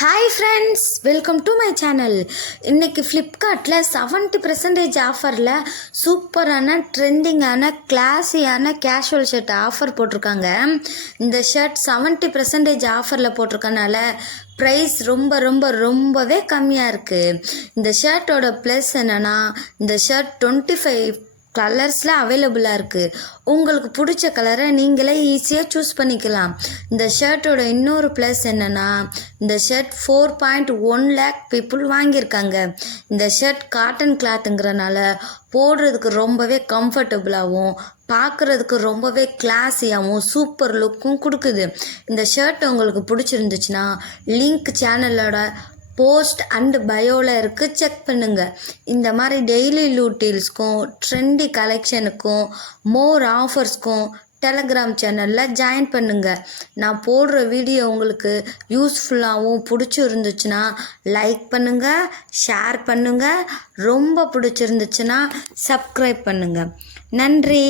Hi friends, welcome to my channel. இன்றைக்கி ஃப்ளிப்கார்ட்டில் 70% ஆஃபரில் சூப்பரான ட்ரெண்டிங்கான கிளாஸியான கேஷுவல் ஷர்ட் ஆஃபர் போட்டிருக்காங்க. இந்த ஷர்ட் 70% ஆஃபரில் போட்டிருக்கனால ப்ரைஸ் ரொம்பவே கம்மியாக இருக்குது. இந்த ஷர்ட்டோட ப்ளஸ் என்னென்னா, இந்த ஷர்ட் 25 கலர்ஸில் அவைலபிளாக இருக்குது. உங்களுக்கு பிடிச்ச கலரை நீங்களே ஈஸியாக சூஸ் பண்ணிக்கலாம். இந்த ஷர்ட்டோட இன்னொரு ப்ளஸ் என்னென்னா, இந்த ஷர்ட் 4.1 lakh பீப்புள் வாங்கியிருக்காங்க. இந்த ஷர்ட் காட்டன் கிளாத்துங்கிறனால போடுறதுக்கு ரொம்பவே கம்ஃபர்டபுளாகவும் பார்க்குறதுக்கு ரொம்பவே கிளாஸியாகவும் சூப்பர் லுக்கும் கொடுக்குது. இந்த ஷர்ட் உங்களுக்கு பிடிச்சிருந்துச்சுன்னா லிங்க் சேனலோட போஸ்ட் அண்ட் பயோவில் இருக்குது, செக் பண்ணுங்கள். இந்த மாதிரி டெய்லி லூட்டீல்ஸ்க்கும் ட்ரெண்டி கலெக்ஷனுக்கும் மோர் ஆஃபர்ஸ்க்கும் டெலகிராம் சேனலில் ஜாயின் பண்ணுங்கள். நான் போடுற வீடியோ உங்களுக்கு யூஸ்ஃபுல்லாகவும் பிடிச்சிருந்துச்சுன்னா லைக் பண்ணுங்கள், ஷேர் பண்ணுங்கள். ரொம்ப பிடிச்சிருந்துச்சுன்னா சப்ஸ்கிரைப் பண்ணுங்கள். நன்றி.